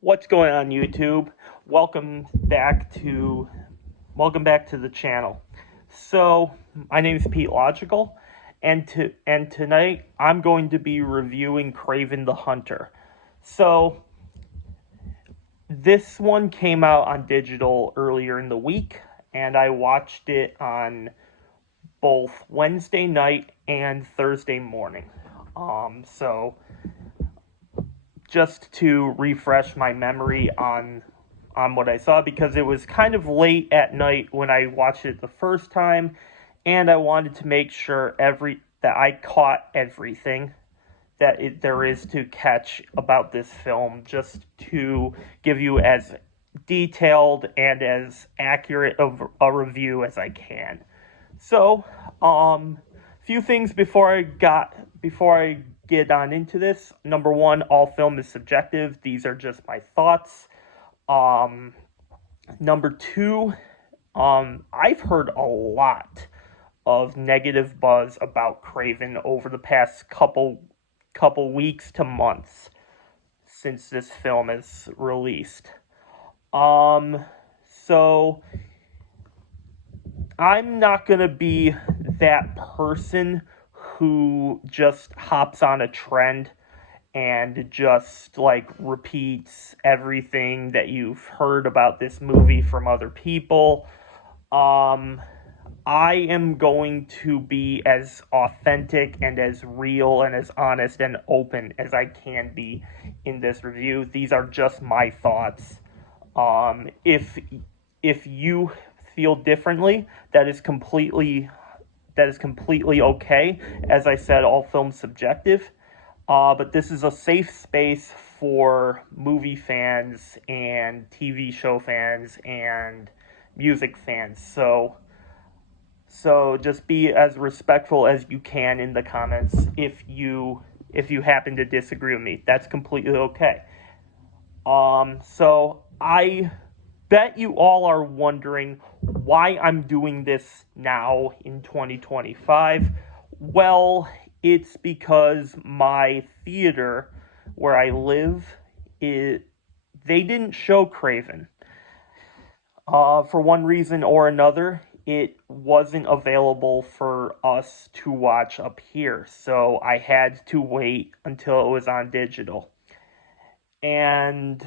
What's going on, YouTube? Welcome back to the channel. So, my name is Pete Logical, and tonight I'm going to be reviewing Kraven the Hunter. So, this one came out on digital earlier in the week, and I watched it on both Wednesday night and Thursday morning. So just to refresh my memory on what I saw, because it was kind of late at night when I watched it the first time, and I wanted to make sure that I caught everything that there is to catch about this film, just to give you as detailed and as accurate of a review as I can. So, few things before I get on into this. Number one, all film is subjective. These are just my thoughts. Number two, I've heard a lot of negative buzz about Kraven over the past couple weeks to months since this film is released. So I'm not gonna be that person who just hops on a trend and just repeats everything that you've heard about this movie from other people. I am going to be as authentic and as real and as honest and open as I can be in this review. These are just my thoughts. If you feel differently, that is completely okay. As I said, all film's subjective. But this is a safe space for movie fans and TV show fans and music fans. So just be as respectful as you can in the comments. If you happen to disagree with me, that's completely okay. So I bet you all are wondering why I'm doing this now in 2025. Well, it's because my theater where I live, they didn't show Kraven. For one reason or another, it wasn't available for us to watch up here, so I had to wait until it was on digital. And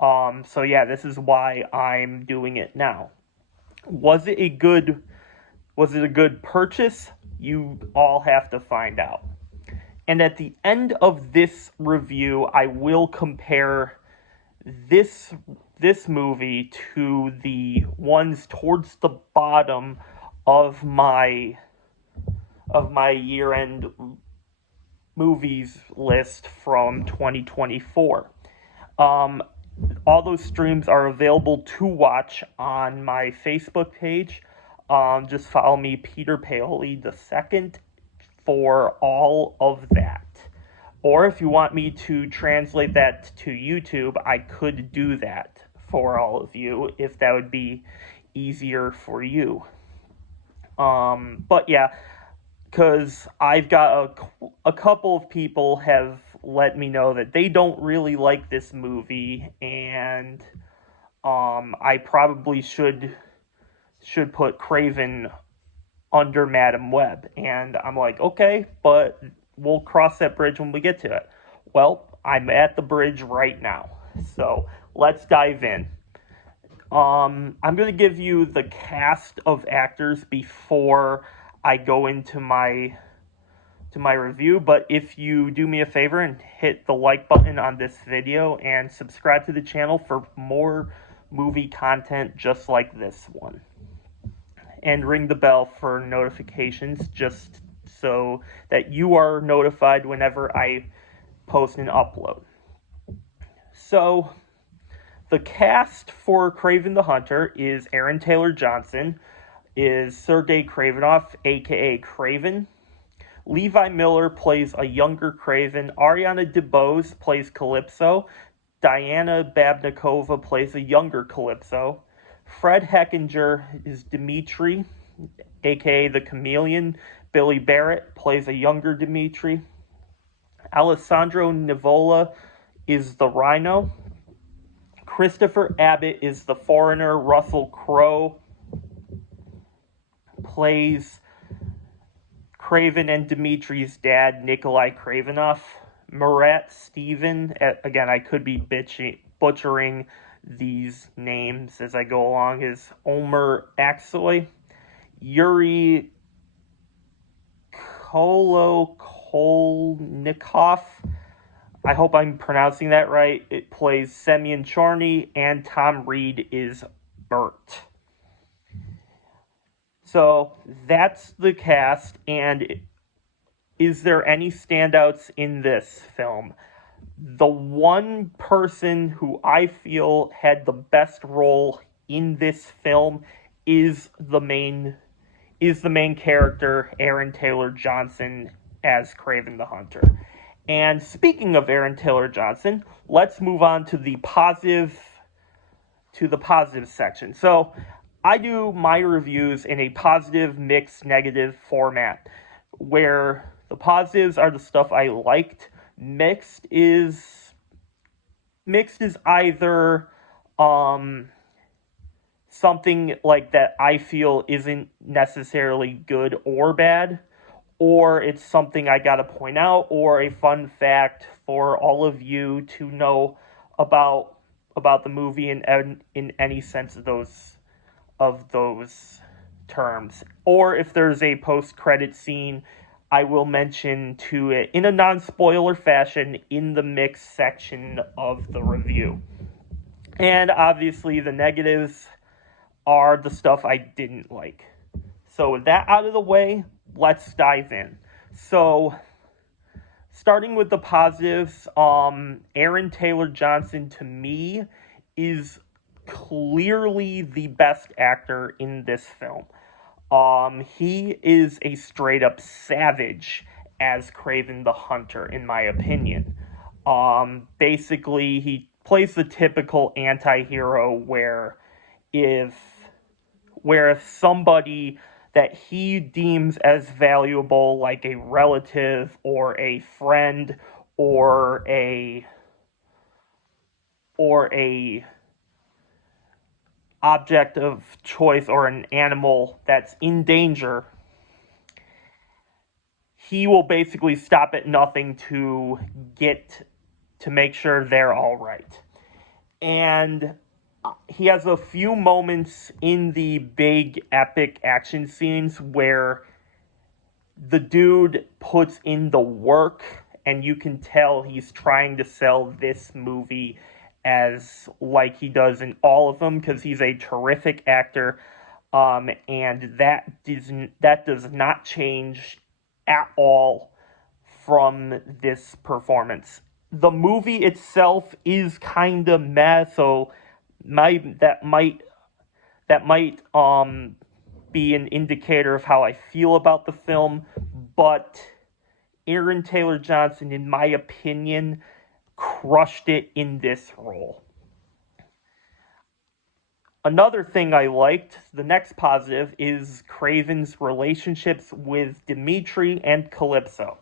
so yeah, this is why I'm doing it now. Was it a good purchase? You all have to find out. And at the end of this review, I will compare this movie to the ones towards the bottom of my year-end movies list from 2024. All those streams are available to watch on my Facebook page. Just follow me, Peter Paoli II, for all of that. Or if you want me to translate that to YouTube, I could do that for all of you, if that would be easier for you. But yeah, because I've got a couple of people have let me know that they don't really like this movie, and I probably should put Kraven under Madam Web. And I'm like, okay, but we'll cross that bridge when we get to it. Well, I'm at the bridge right now, so let's dive in. I'm going to give you the cast of actors before I go into my review, but if you do me a favor and hit the like button on this video and subscribe to the channel for more movie content just like this one, and ring the bell for notifications, just so that you are notified whenever I post and upload. So, the cast for Kraven the Hunter is Aaron Taylor Johnson, is Sergei Kravinoff, aka Kraven. Levi Miller plays a younger Kraven. Ariana DeBose plays Calypso. Diana Babnikova plays a younger Calypso. Fred Heckinger is Dimitri, aka the Chameleon. Billy Barrett plays a younger Dimitri. Alessandro Nivola is the Rhino. Christopher Abbott is the foreigner. Russell Crowe plays Kraven and Dimitri's dad, Nikolai Kravenov. Murat Steven, again, I could be butchering these names as I go along, is Omer Aksoy. Yuri Kolokolnikov, I hope I'm pronouncing that right, it plays Semyon Chorny, and Tom Reed is Bert. So that's the cast, and is there any standouts in this film? The one person who I feel had the best role in this film is the main character, Aaron Taylor Johnson, as Kraven the Hunter. And speaking of Aaron Taylor Johnson, let's move on to the positive section. So I do my reviews in a positive, mixed, negative format, where the positives are the stuff I liked. Mixed is either something like that I feel isn't necessarily good or bad, or it's something I gotta point out, or a fun fact for all of you to know about the movie in any sense of those terms. Or if there's a post-credit scene, I will mention to it in a non-spoiler fashion in the mix section of the review. And obviously the negatives are the stuff I didn't like. So with that out of the way, let's dive in. So starting with the positives, Aaron Taylor Johnson to me is clearly the best actor in this film. He is a straight up savage as Kraven the Hunter, in my opinion. Basically, he plays the typical anti-hero where if somebody that he deems as valuable, like a relative or a friend or a object of choice or an animal that's in danger, he will basically stop at nothing to make sure they're all right. And he has a few moments in the big epic action scenes where the dude puts in the work, and you can tell he's trying to sell this movie as like he does in all of them, because he's a terrific actor, and that does not change at all from this performance. The movie itself is kind of meh, so that might be an indicator of how I feel about the film, but Aaron Taylor Johnson, in my opinion, crushed it in this role. Another thing I liked, the next positive, is Kraven's relationships with Dimitri and Calypso.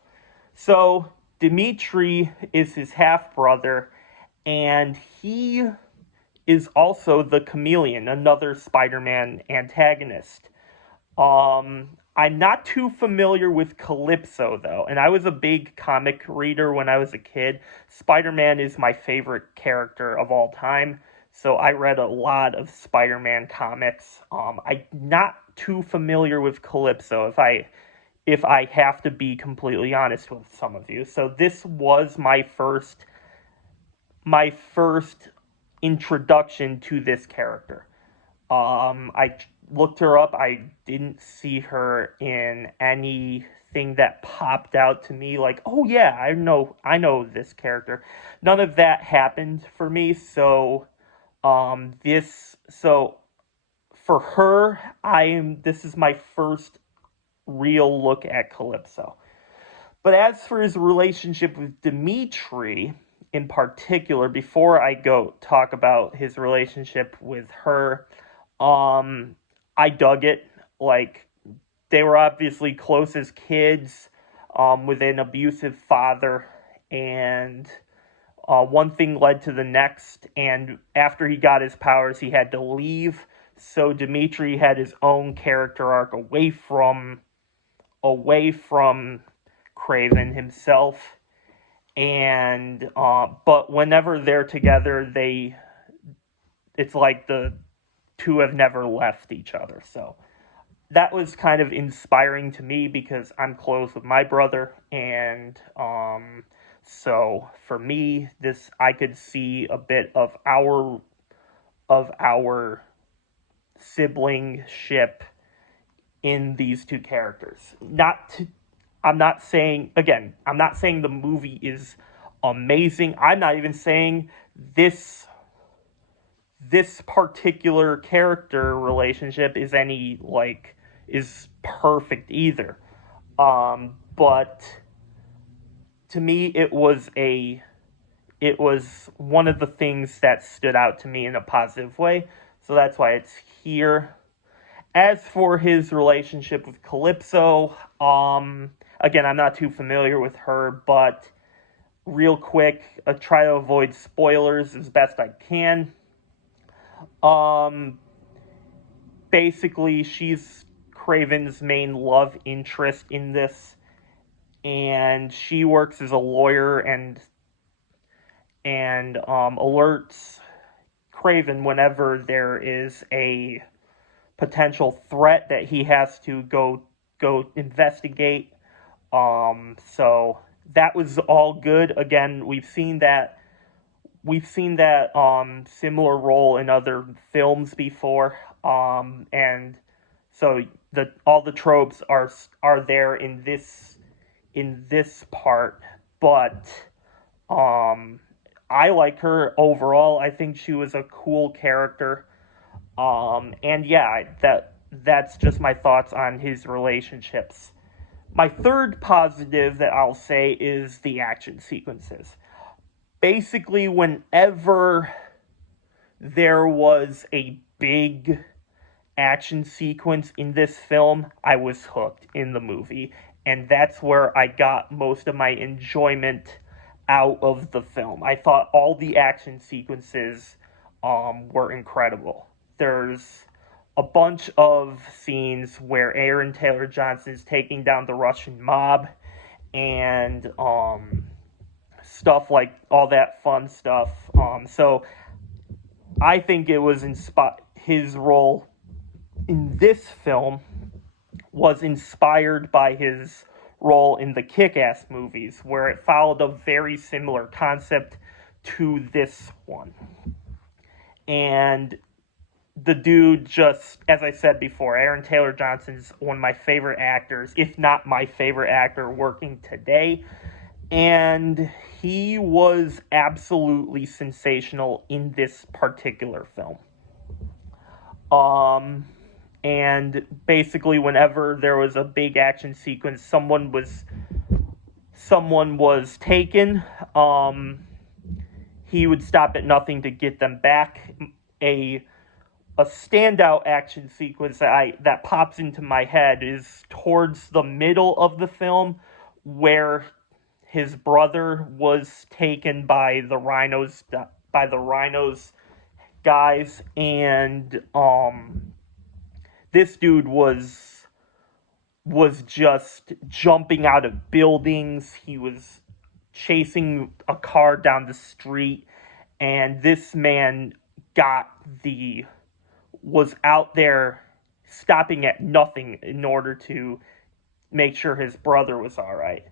So, Dimitri is his half-brother, and he is also the Chameleon, another Spider-Man antagonist. I'm not too familiar with Calypso, though, and I was a big comic reader when I was a kid. Spider-Man is my favorite character of all time, so I read a lot of Spider-Man comics. I'm not too familiar with Calypso, if I have to be completely honest with some of you. So this was my first introduction to this character. I looked her up. I didn't see her in anything that popped out to me like, oh yeah, I know this character. None of that happened for me. So, for her, this is my first real look at Calypso. But as for his relationship with Dimitri, in particular, before I go talk about his relationship with her, I dug it. Like, they were obviously close as kids, with an abusive father, and One thing led to the next, and after he got his powers, he had to leave. So Dimitri had his own character arc away from Kraven himself. And but whenever they're together, it's like the two have never left each other. So that was kind of inspiring to me because I'm close with my brother, and so for me, I could see a bit of our siblingship in these two characters. I'm not saying the movie is amazing. I'm not even saying this particular character relationship is is perfect either. But to me, it was one of the things that stood out to me in a positive way. So that's why it's here. As for his relationship with Calypso, again, I'm not too familiar with her, but real quick, I try to avoid spoilers as best I can. Basically, she's Kraven's main love interest in this, and she works as a lawyer and alerts Kraven whenever there is a potential threat that he has to go investigate. So that was all good. Again, we've seen that similar role in other films before. And so all the tropes are there in this part, but I like her overall. I think she was a cool character. And yeah, that's just my thoughts on his relationships. My third positive that I'll say is the action sequences. Basically, whenever there was a big action sequence in this film, I was hooked in the movie. And that's where I got most of my enjoyment out of the film. I thought all the action sequences were incredible. There's a bunch of scenes where Aaron Taylor Johnson is taking down the Russian mob, and stuff like all that fun stuff. So I think it was his role in this film was inspired by his role in the Kick-Ass movies, where it followed a very similar concept to this one. And the dude just, as I said before, Aaron Taylor Johnson's one of my favorite actors, if not my favorite actor working today. And he was absolutely sensational in this particular film. And basically whenever there was a big action sequence, someone was taken, he would stop at nothing to get them back. A standout action sequence that pops into my head is towards the middle of the film, where his brother was taken by the Rhinos guys, and this dude was just jumping out of buildings. He was chasing a car down the street, and this man was out there stopping at nothing in order to make sure his brother was all right.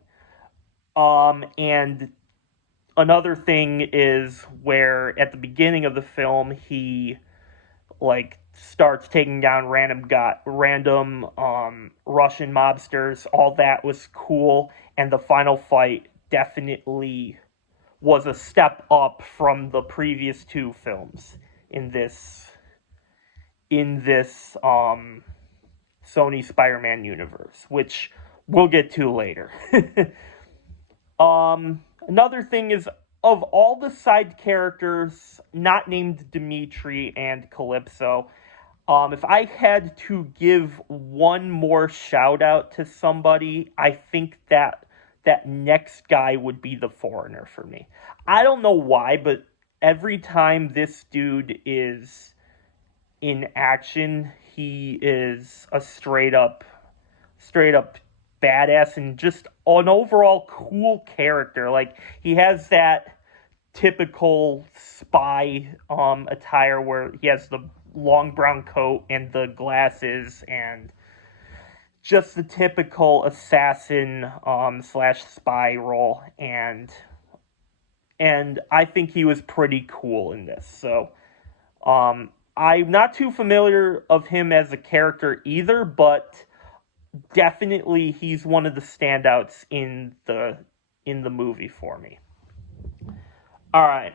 And another thing is where at the beginning of the film he starts taking down random Russian mobsters. All that was cool, and the final fight definitely was a step up from the previous two films in this Sony Spiderman Universe, which we'll get to later. Another thing is, of all the side characters not named Dimitri and Calypso, if I had to give one more shout out to somebody, I think that that next guy would be the Foreigner for me. I don't know why, but every time this dude is in action, he is a straight up badass and just an overall cool character. Like, he has that typical spy attire where he has the long brown coat and the glasses and just the typical assassin slash spy role, and I think he was pretty cool in this. So I'm not too familiar of him as a character either, but definitely he's one of the standouts in the movie for me. All right.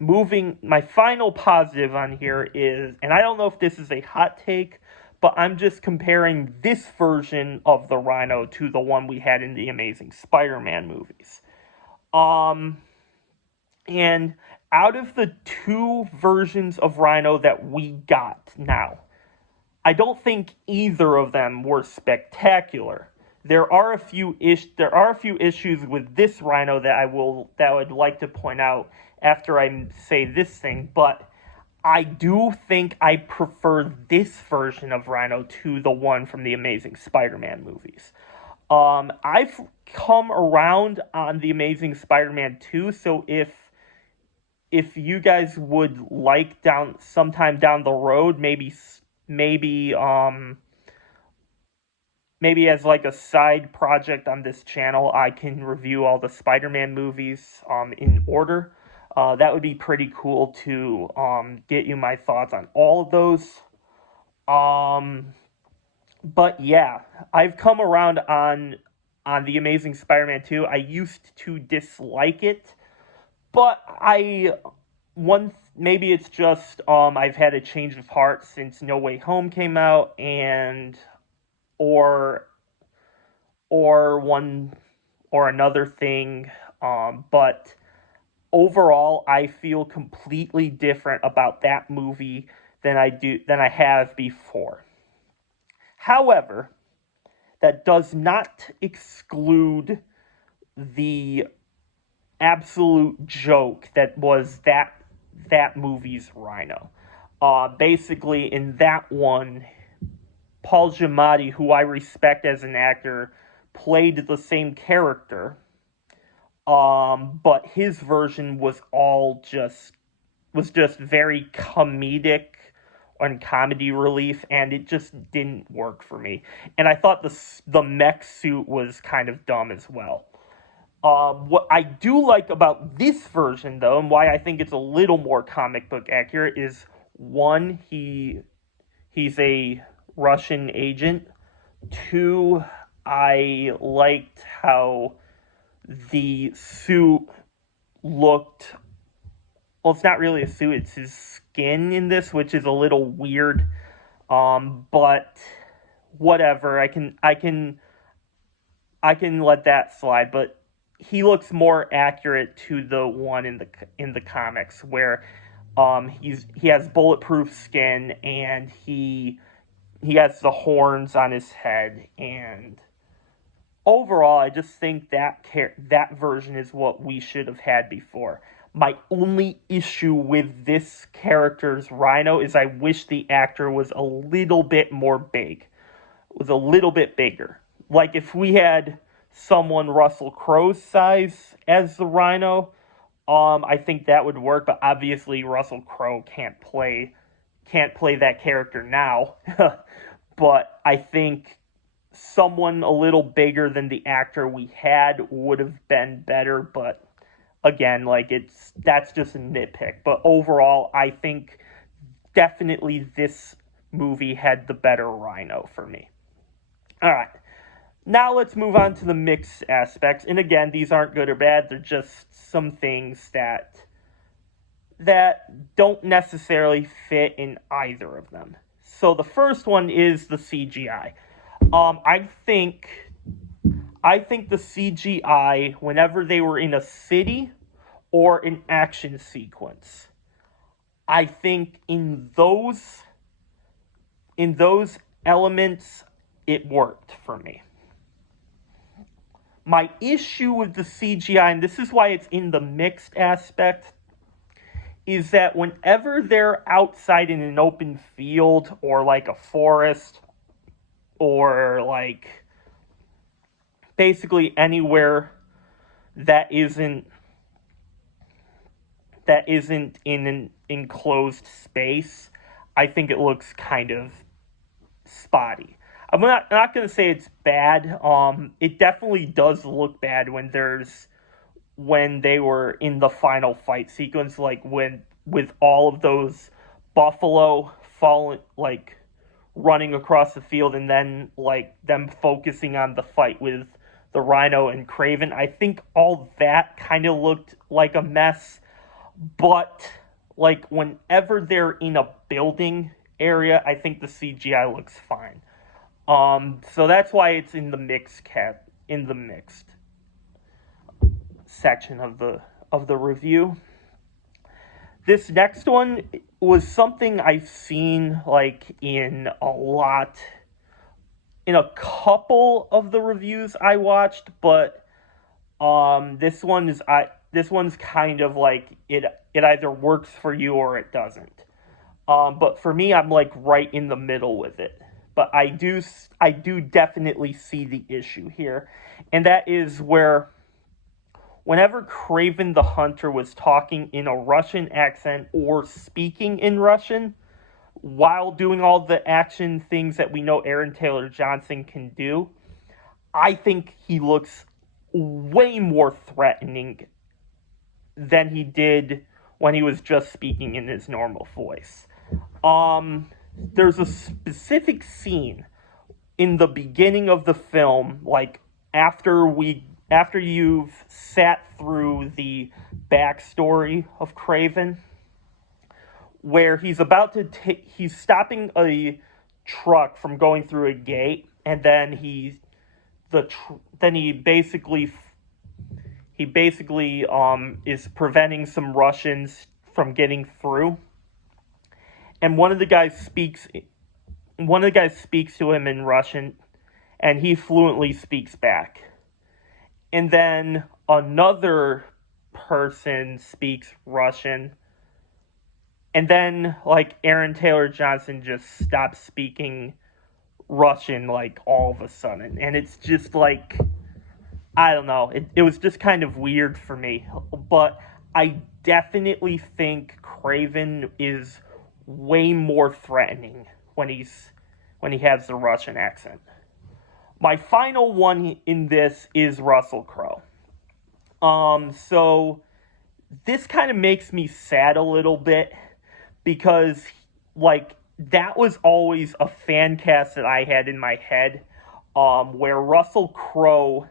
My final positive on here is, and I don't know if this is a hot take, but I'm just comparing this version of the Rhino to the one we had in the Amazing Spider-Man movies. And out of the two versions of Rhino that we got now, I don't think either of them were spectacular. There are a few issues with this Rhino that I would like to point out after I say this thing, but I do think I prefer this version of Rhino to the one from the Amazing Spider-Man movies. I've come around on the Amazing Spider-Man 2, so if you guys would like sometime down the road, maybe as like a side project on this channel, I can review all the Spider-Man movies in order. That would be pretty cool to get you my thoughts on all of those. But yeah, I've come around on the Amazing Spider-Man 2. I used to dislike it, but maybe it's just I've had a change of heart since No Way Home came out, or another thing, but overall I feel completely different about that movie than I have before. However, that does not exclude the absolute joke that was that movie's Rhino. Basically, in that one, Paul Giamatti, who I respect as an actor, played the same character, but his version was just very comedic and comedy relief, and it just didn't work for me. And I thought the mech suit was kind of dumb as well. What I do like about this version, though, and why I think it's a little more comic book accurate, is one, he's a Russian agent. Two, I liked how the suit looked. Well, it's not really a suit; it's his skin in this, which is a little weird. But whatever, I can let that slide. But he looks more accurate to the one in the comics, where he has bulletproof skin and he has the horns on his head, and overall I just think that version is what we should have had before. My only issue with this character's Rhino is I wish the actor was a little bit bigger. Like if we had someone Russell Crowe's size as the Rhino, I think that would work, but obviously Russell Crowe can't play that character now. But I think someone a little bigger than the actor we had would have been better, but again, that's just a nitpick. But overall, I think definitely this movie had the better Rhino for me. All right. Now let's move on to the mixed aspects. And again, these aren't good or bad. They're just some things that don't necessarily fit in either of them. So the first one is the CGI. I think the CGI, whenever they were in a city or an action sequence, I think in those elements, it worked for me. My issue with the CGI, and this is why it's in the mixed aspect, is that whenever they're outside in an open field or like a forest or like basically anywhere that isn't in an enclosed space, I think it looks kind of spotty. I'm not going to say it's bad. It definitely does look bad when they were in the final fight sequence, like when with all of those buffalo falling, like running across the field, and then like them focusing on the fight with the Rhino and Kraven. I think all that kind of looked like a mess, but like whenever they're in a building area, I think the CGI looks fine. So that's why it's in the mixed section of the review. This next one was something I've seen like in a couple of the reviews I watched, but this one's kind of like it either works for you or it doesn't. But for me, I'm like right in the middle with it. But I do definitely see the issue here, and that is whenever Kraven the Hunter was talking in a Russian accent or speaking in Russian while doing all the action things that we know Aaron Taylor Johnson can do, I think he looks way more threatening than he did when he was just speaking in his normal voice. There's a specific scene in the beginning of the film, like after you've sat through the backstory of Kraven, where he's stopping a truck from going through a gate, and then he basically is preventing some Russians from getting through. And one of the guys speaks to him in Russian, and he fluently speaks back. And then another person speaks Russian, and then like Aaron Taylor Johnson just stops speaking Russian like all of a sudden. And it's just like, I don't know, it was just kind of weird for me. But I definitely think Kraven is way more threatening when he has the Russian accent. My final one in this is Russell Crowe. So this kind of makes me sad a little bit because like that was always a fan cast that I had in my head, where Russell Crowe,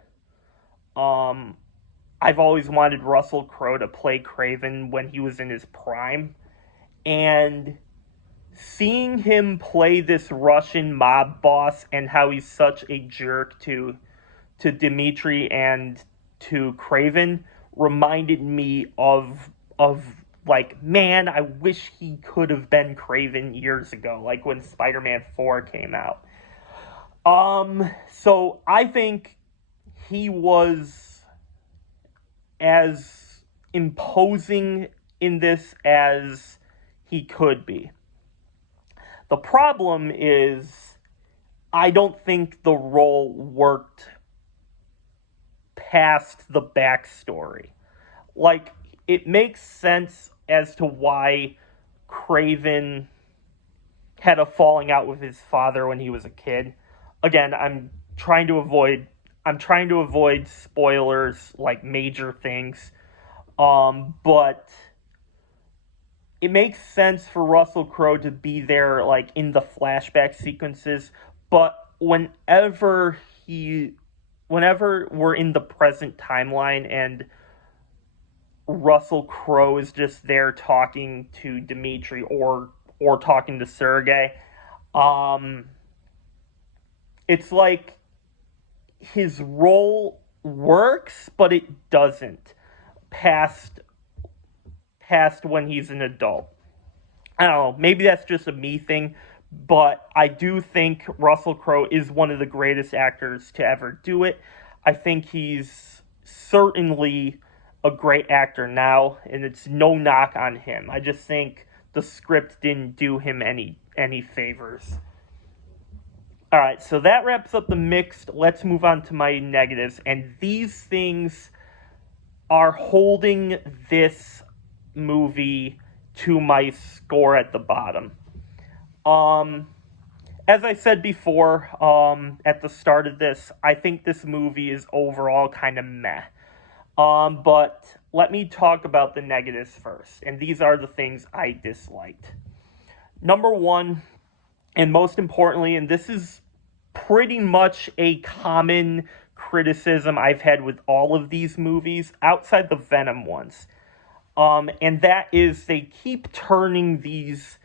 I've always wanted Russell Crowe to play Kraven when he was in his prime, and seeing him play this Russian mob boss and how he's such a jerk to Dimitri and to Kraven reminded me of like, man, I wish he could have been Kraven years ago, like when Spider-Man 4 came out. So I think he was as imposing in this as he could be. The problem is, I don't think the role worked past the backstory. Like, it makes sense as to why Kraven had a falling out with his father when he was a kid. Again, I'm trying to avoid spoilers, like major things. But it makes sense for Russell Crowe to be there, like, in the flashback sequences, but whenever we're in the present timeline and Russell Crowe is just there talking to Dimitri or talking to Sergei, it's like his role works, but it doesn't past when he's an adult. I don't know, maybe that's just a me thing, but I do think Russell Crowe is one of the greatest actors to ever do it. I think he's certainly a great actor now, and it's no knock on him. I just think the script didn't do him any favors. All right, so that wraps up the mixed. Let's move on to my negatives, and these things are holding this movie to my score at the bottom. As I said before, at the start of this, I think this movie is overall kind of meh. But let me talk about the negatives first, and these are the things I disliked. Number one, and most importantly, and this is pretty much a common criticism I've had with all of these movies, outside the Venom ones, and that is they keep turning these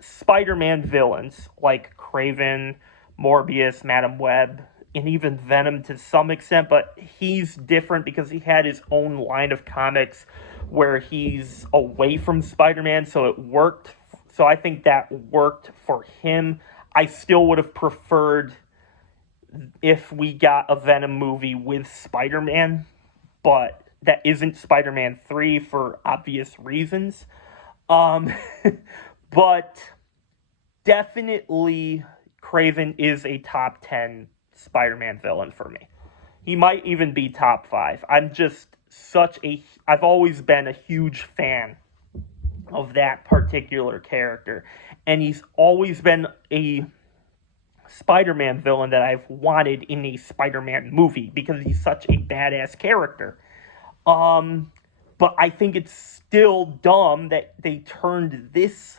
Spider-Man villains, like Kraven, Morbius, Madam Web, and even Venom to some extent, but he's different because he had his own line of comics where he's away from Spider-Man, so it worked. So I think that worked for him. I still would have preferred if we got a Venom movie with Spider-Man, but that isn't Spider-Man 3 for obvious reasons. But definitely Kraven is a top 10 Spider-Man villain for me. He might even be top 5. I've always been a huge fan of that particular character. And he's always been a Spider-Man villain that I've wanted in a Spider-Man movie because he's such a badass character. But I think it's still dumb that they turned this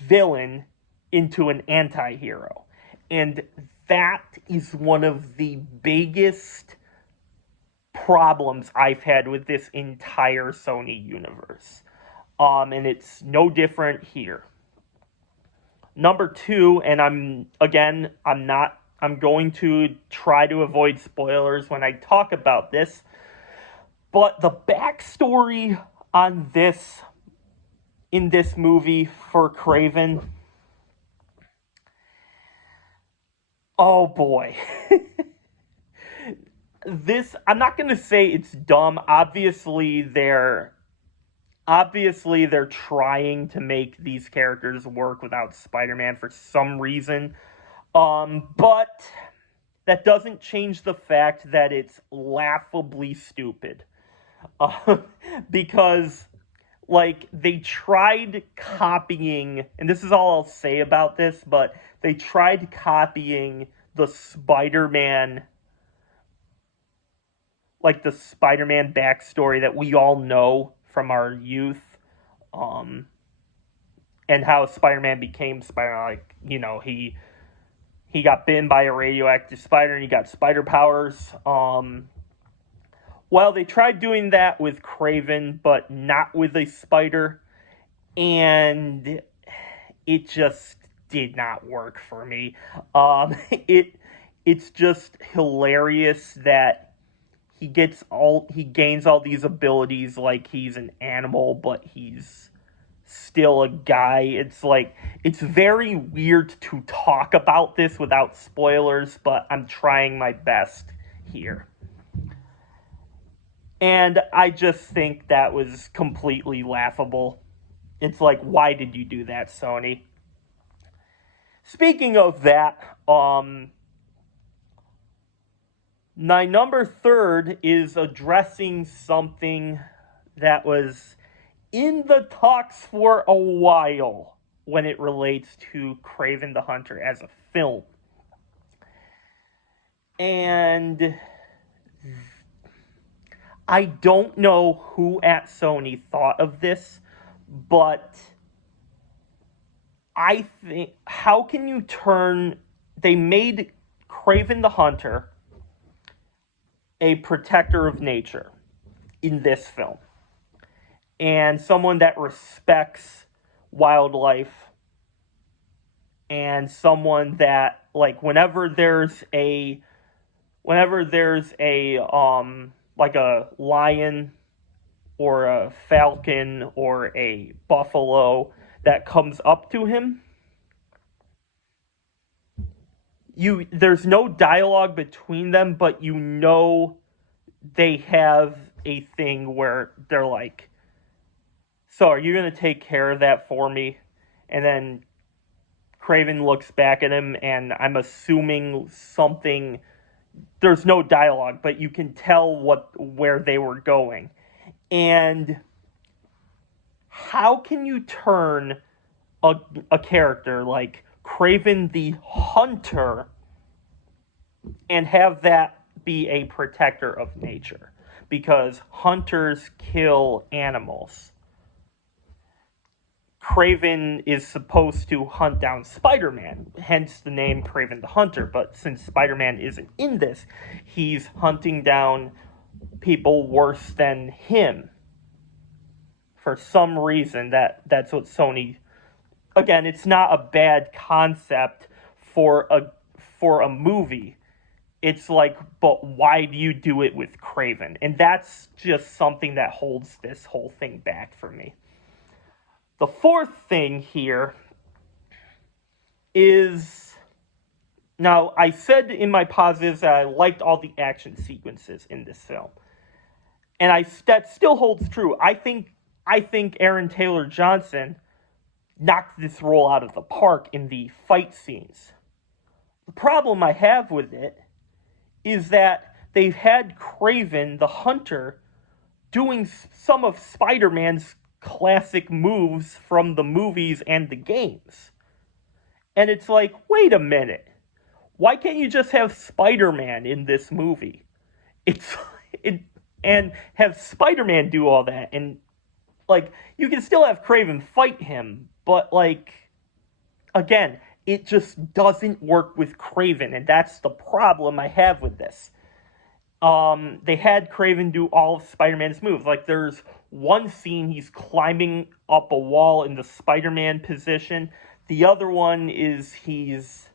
villain into an anti-hero. And that is one of the biggest problems I've had with this entire Sony universe. And it's no different here. Number two, and I'm going to try to avoid spoilers when I talk about this, but the backstory on this, in this movie for Kraven, oh boy. I'm not going to say it's dumb. Obviously they're trying to make these characters work without Spider-Man for some reason. But that doesn't change the fact that it's laughably stupid. Because, like, they tried copying, and this is all I'll say about this, but they tried copying the Spider-Man backstory that we all know from our youth, and how Spider-Man became Spider-Man. Like, you know, he got bitten by a radioactive spider and he got spider powers. Well, they tried doing that with Kraven, but not with a spider, and it just did not work for me. It's just hilarious that he gains all these abilities like he's an animal, but he's still a guy. It's like, it's very weird to talk about this without spoilers, but I'm trying my best here. And I just think that was completely laughable. It's like, why did you do that, Sony? Speaking of that, my number third is addressing something that was in the talks for a while when it relates to Kraven the Hunter as a film. And I don't know who at Sony thought of this, but I think, how can you they made Kraven the Hunter a protector of nature in this film, and someone that respects wildlife, and someone that, like, whenever there's a like a lion or a falcon or a buffalo that comes up to him, there's no dialogue between them, but you know they have a thing where they're like, so are you going to take care of that for me? And then Kraven looks back at him, and I'm assuming something, there's no dialogue, but you can tell where they were going. And how can you turn a character like Kraven the Hunter and have that be a protector of nature? Because hunters kill animals. Kraven is supposed to hunt down Spider-Man, hence the name Kraven the Hunter. But since Spider-Man isn't in this, he's hunting down people worse than him. For some reason, that's what Sony... Again, it's not a bad concept for a movie. It's like, but why do you do it with Kraven? And that's just something that holds this whole thing back for me. The fourth thing here is, now I said in my positives that I liked all the action sequences in this film, and that still holds true. I think Aaron Taylor Johnson knocked this role out of the park in the fight scenes. The problem I have with it is that they've had Kraven the Hunter doing some of Spider-Man's classic moves from the movies and the games. And it's like, wait a minute. Why can't you just have Spider-Man in this movie? And have Spider-Man do all that, and like, you can still have Kraven fight him, but like, again, it just doesn't work with Kraven, and that's the problem I have with this. They had Kraven do all of Spider-Man's moves. Like, there's one scene he's climbing up a wall in the Spider-Man position. The other one is he's,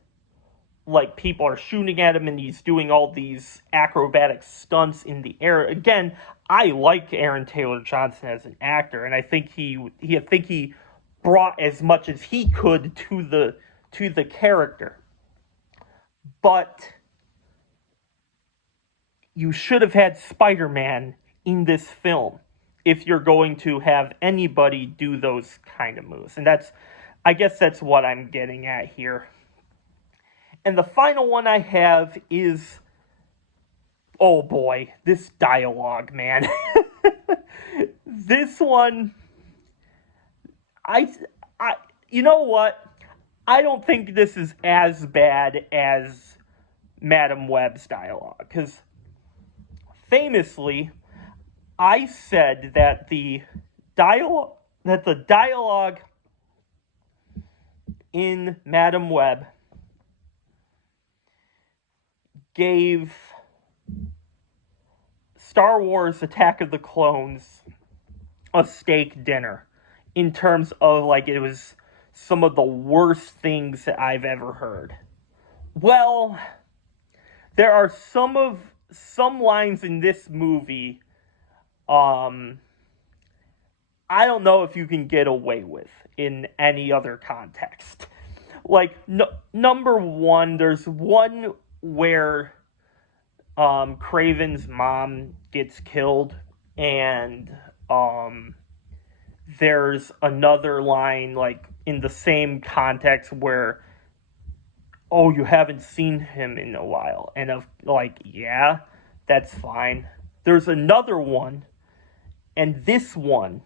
like, people are shooting at him and he's doing all these acrobatic stunts in the air. Again, I like Aaron Taylor Johnson as an actor, and I think he brought as much as he could to the character. But you should have had Spider-Man in this film if you're going to have anybody do those kind of moves. And I guess that's what I'm getting at here. And the final one I have is, oh boy, this dialogue, man. This one, you know what? I don't think this is as bad as Madam Web's dialogue, because famously, I said that the dialogue in Madam Web gave Star Wars Attack of the Clones a steak dinner, in terms of, like, it was some of the worst things that I've ever heard. Well, there are some lines in this movie I don't know if you can get away with in any other context. Like, number one, there's one where Kraven's mom gets killed, and there's another line, like, in the same context where, oh, you haven't seen him in a while. And like, yeah, that's fine. There's another one, and this one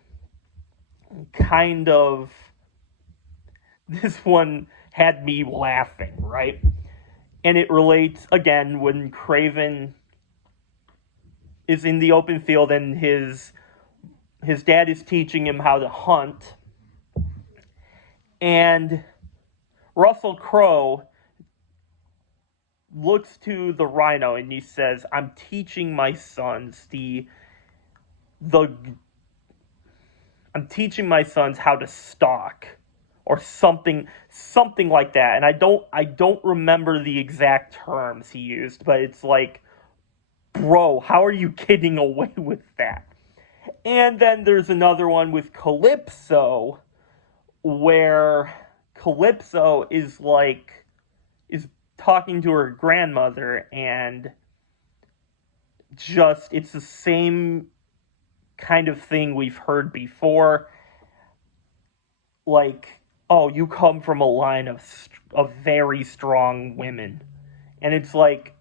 this one had me laughing, right? And it relates, again, when Kraven is in the open field and his dad is teaching him how to hunt, and Russell Crowe looks to the rhino and he says, I'm teaching my sons I'm teaching my sons how to stalk, or something like that. And I don't remember the exact terms he used, but it's like, bro, how are you getting away with that? And then there's another one with Calypso, where Calypso is talking to her grandmother, and just it's the same kind of thing we've heard before. Like, oh, you come from a line of very strong women, and it's like,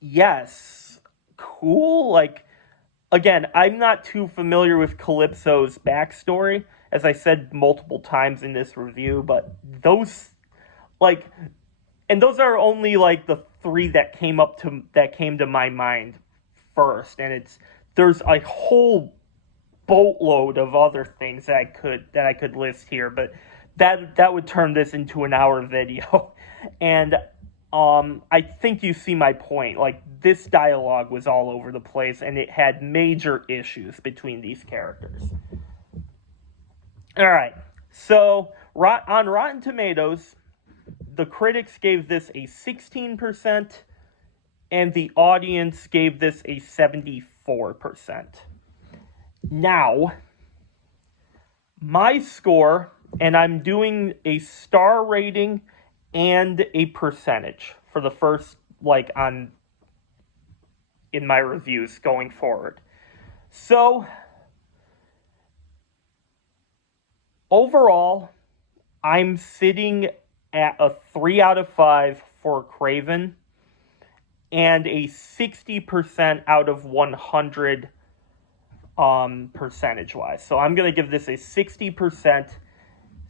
yes, cool. Like, again, I'm not too familiar with Calypso's backstory, as I said multiple times in this review, but those, like, and those are only like the three that came to my mind first, and there's a whole boatload of other things that I could list here, but that would turn this into an hour video. And I think you see my point. Like, this dialogue was all over the place, and it had major issues between these characters. All right, so on Rotten Tomatoes, the critics gave this a 16%, and the audience gave this a 74%. Now, my score, and I'm doing a star rating and a percentage for the first, in my reviews going forward. So, overall, I'm sitting at a 3 out of 5 for Kraven, and a 60% out of 100 percentage-wise. So I'm going to give this a 60%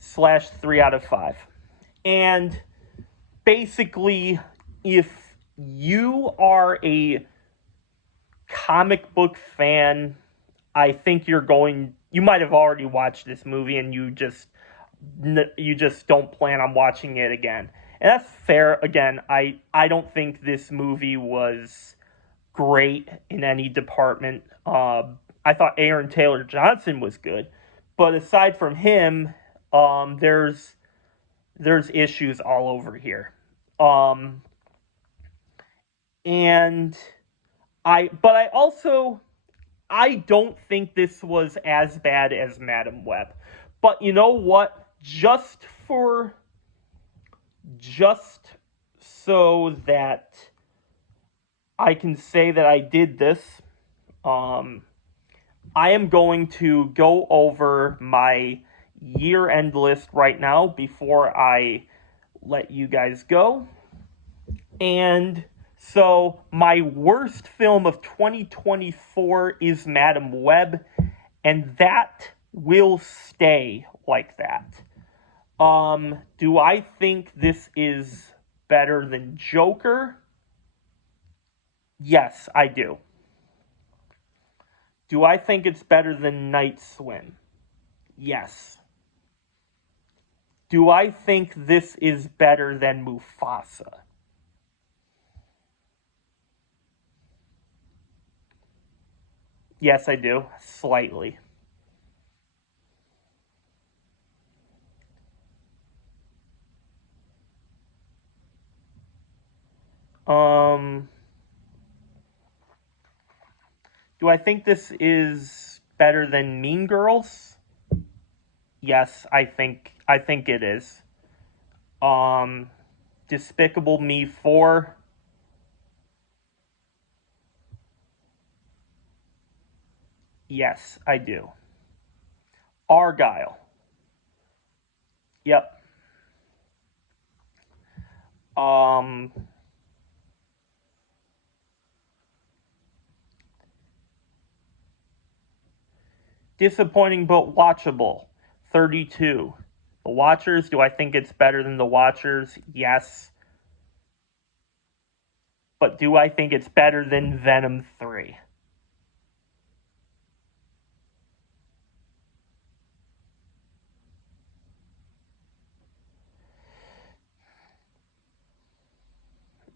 / 3 out of 5. And basically, if you are a comic book fan, I think you might have already watched this movie and you just don't plan on watching it again. And that's fair. Again, I don't think this movie was great in any department. I thought Aaron Taylor Johnson was good, but aside from him, there's issues all over here. And I don't think this was as bad as Madam Web. But you know what? Just so that I can say that I did this, I am going to go over my year-end list right now before I let you guys go. And so my worst film of 2024 is Madam Web, and that will stay like that. Do I think this is better than Joker? Yes, I do. Do I think it's better than Night Swim? Yes. Do I think this is better than Mufasa? Yes, I do. Slightly. Do I think this is better than Mean Girls? Yes, I think it is. Despicable Me 4? Yes, I do. Argyle? Yep. Disappointing but watchable. 32. The Watchers, do I think it's better than The Watchers? Yes. But do I think it's better than Venom 3?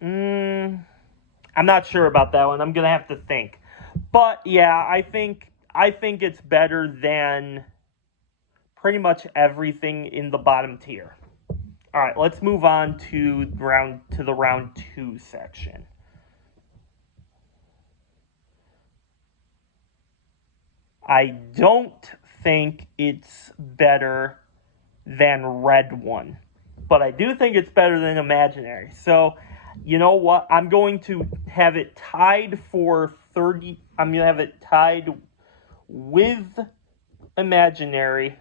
I'm not sure about that one. I'm going to have to think. But yeah, I think it's better than pretty much everything in the bottom tier. All right, let's move on to the round 2 section. I don't think it's better than Red One. but I do think it's better than Imaginary. So, you know what? I'm going to have it tied for 30. I'm going to have it tied with Imaginary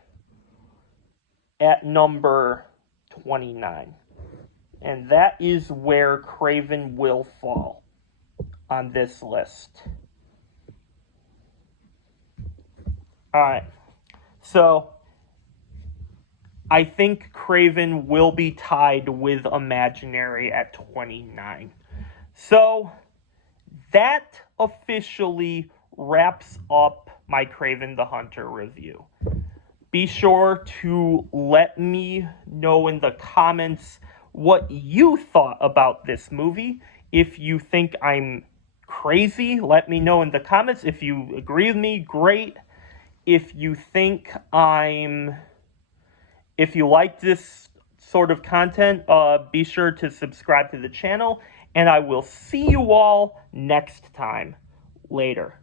at number 29. And that is where Kraven will fall on this list. Alright, so I think Kraven will be tied with Imaginary at 29. So that officially wraps up my Kraven the Hunter review. Be sure to let me know in the comments what you thought about this movie. If you think I'm crazy, let me know in the comments. If you agree with me, great. If you think if you like this sort of content, be sure to subscribe to the channel, and I will see you all next time. Later.